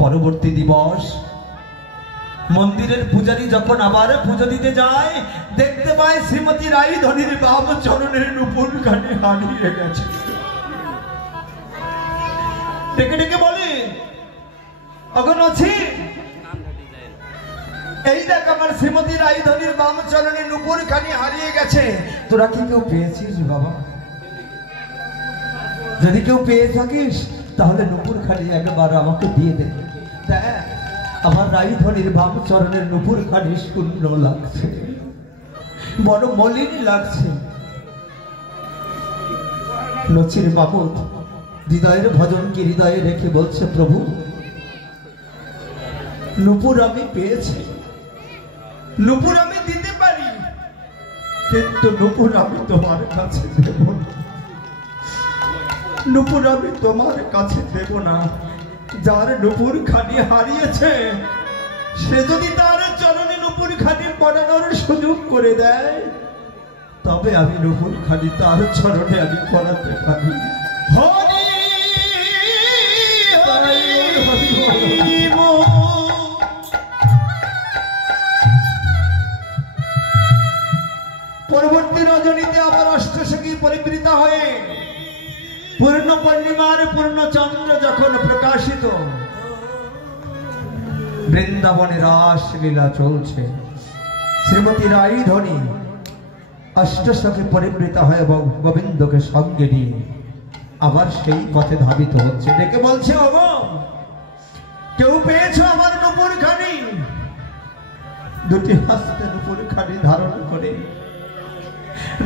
পরবর্তী দিবস মন্দিরের পূজারী যখন আবার পুজো দিতে যায়, দেখতে পায় শ্রীমতী রায়ধনীর বাম চরণের নুপুর খানি হারিয়ে গেছে। ডেকে ডেকে বলে, অগণ আছে, এই দেখ আমার শ্রীমতী রায়ধনীর বাম চরণের নুপুর খানি হারিয়ে গেছে, তোরা কি কেউ পেয়েছিস বাবা? যদি কেউ পেয়ে থাকিস তাহলে নুপুর খানি একবার আমাকে দিয়ে দে। আমার রায়ধনীর বাম চরণের নুপুর খানি শূন্য লাগছে, বড় মলিন লাগছে। নচির বাবদ হৃদয়ের ভজনকে হৃদয়ে রেখে বলছে, প্রভু নুপুর আমি পেয়েছি, নুপুর আমি দিতে পারি, কিন্তু নুপুর আমি তোমার কাছে দেব না, নুপুর আমি তোমার কাছে দেব না। যার নুপুর খানি হারিয়েছে সে যদি তার চরণে নুপুর খানি পরানোর সুযোগ করে দেয়, তবে আমি নুপুর খানি তার চরণে আমি পরাতে পারি। হরি হরি হরি। পরবর্তী রজনীতে আবার অষ্টসখী পরিবৃত হয়ে পূর্ণ পূর্ণিমার পূর্ণ চন্দ্র যখন প্রকাশিত, বৃন্দাবনে রাসলীলা চলছে। শ্রীমতী রায়ধনী অষ্টসখী পরিবৃত হয়ে গোবিন্দকে সঙ্গে নিয়ে আবার সেই পথে ধাবিত হচ্ছে। ডেকে বলছে, ওগো কেউ পেয়েছো আমার নুপুর খানি? দুটি হস্তে নুপুর খানি ধারণ করে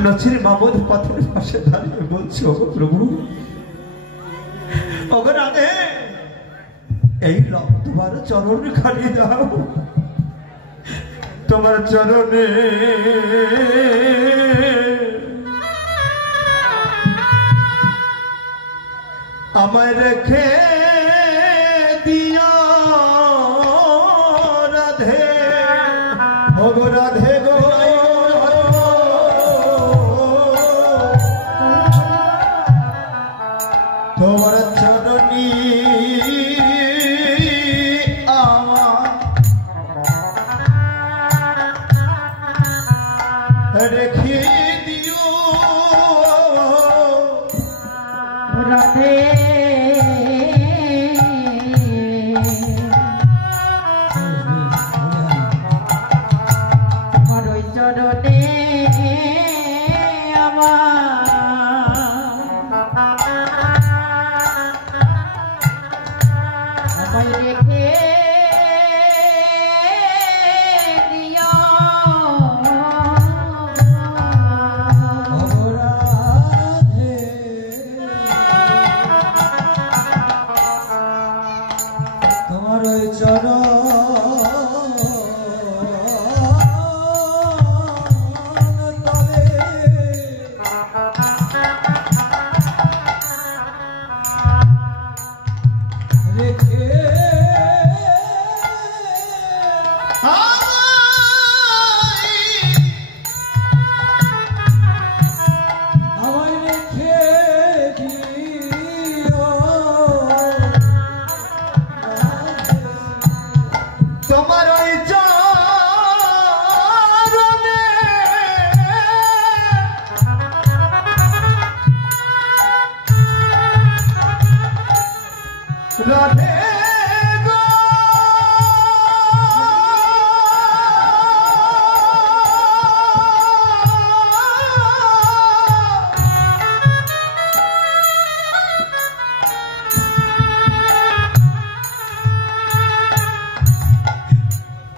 নচির মামুদ পথের পাশে দাঁড়িয়ে বলছে, ওগো প্রভু, ওগো রাধে, এই লোক তোমার চরণ খানি দাও, তোমার চরণে আমায় রেখে দিও রাধে, ওগো রাধে গো, তোমার চরণী আমার রেখে দিও রাধে।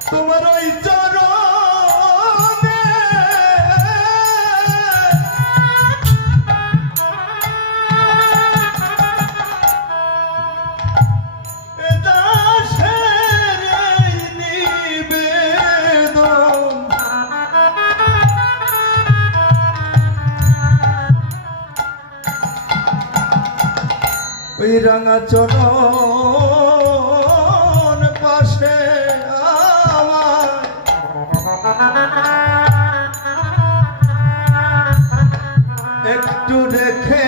তোমার ওই চরণে ওই রাঙা চরণ পাশে আমার একটু রেখে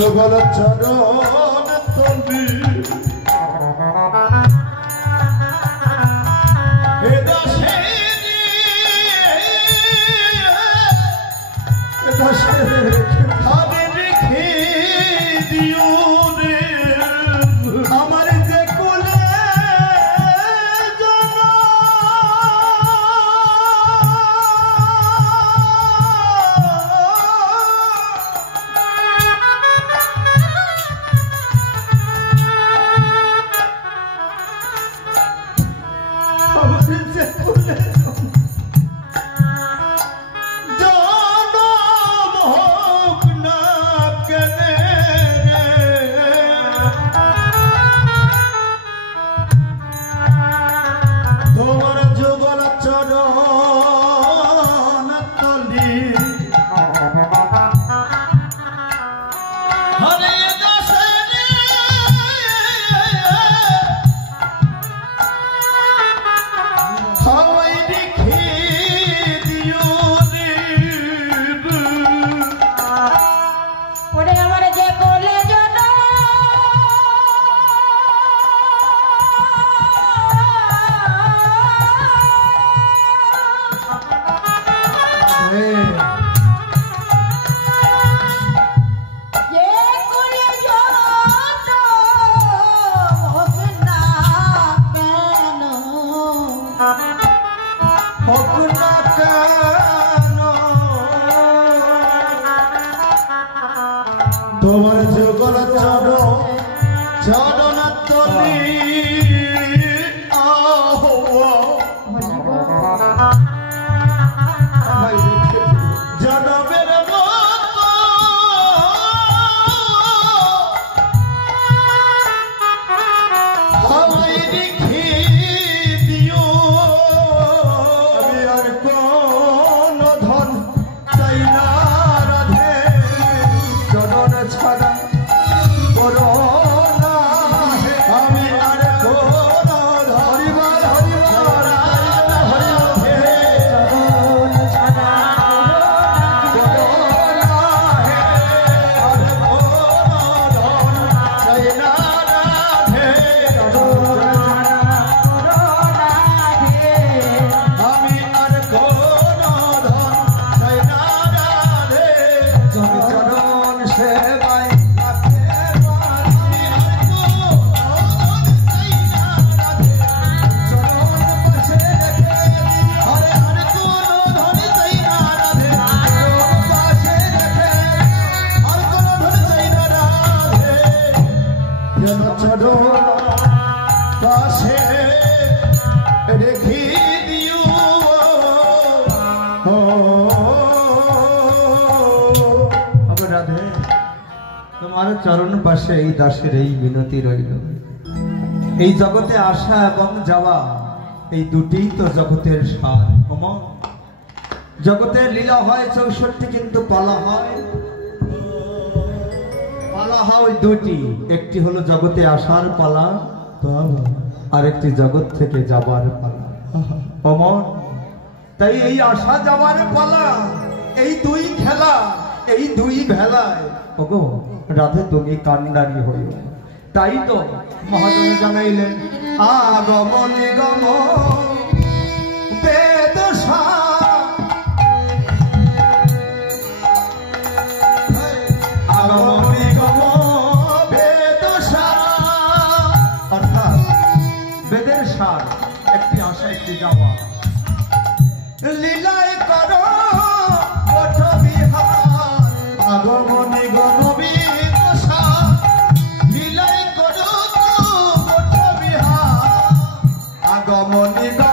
যুগল চরণ তলি এ দাসে আমি রেখে দিও রে আমার যে কোলে তোমার যুগল চরণ তলি জনমের হাওয়াই রেখে দিও আমি আর কোন ধন চাই না রাধে জনন ছাড়া করোনা আমি আর কোন হরিবল হরিবল হরিবল জনন ছাড়া করোনা আর কোন ধন চাই না রাধে আমি আর কোন ধন চাই না রাধে চরণ সেবায় তোমার চরণ পাশে এই দাসের এই মিনতি রইল। এই জগতে আসা এবং যাওয়া এই দুটিই তো জগতের সার। জগতের লীলা হয় 64, কিন্তু পালা হয় ওই দুটি। একটি হলো জগতে আসার পালা, আর একটি জগৎ থেকে যাবার পালা। অমর তাই এই আসা যাবার পালা, এই দুই খেলা, এই দুই ভেলায় ওগো রাধে তুমি কান্ডারি হইও। তাই তো মহাজন জানাইলেন আগমন গম বেদশা আগমন গম বেদশা, অর্থাৎ বেদের সার একটি আশা একটি যাওয়া। লীলায় করো ওঠো বিহার আগমন গম বেদশা, লীলায় করো ওঠো বিহার আগমন গম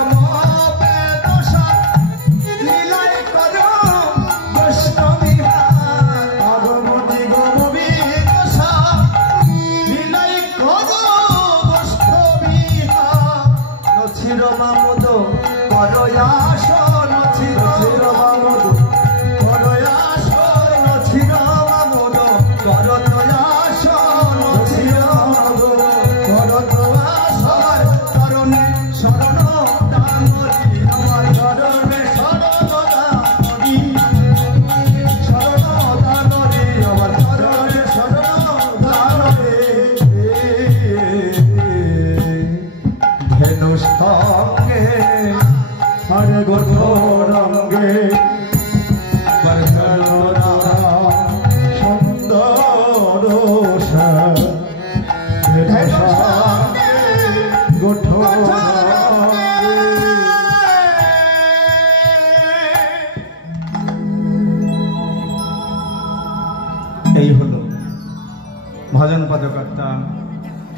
ভজন পদকর্তা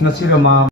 নচির মা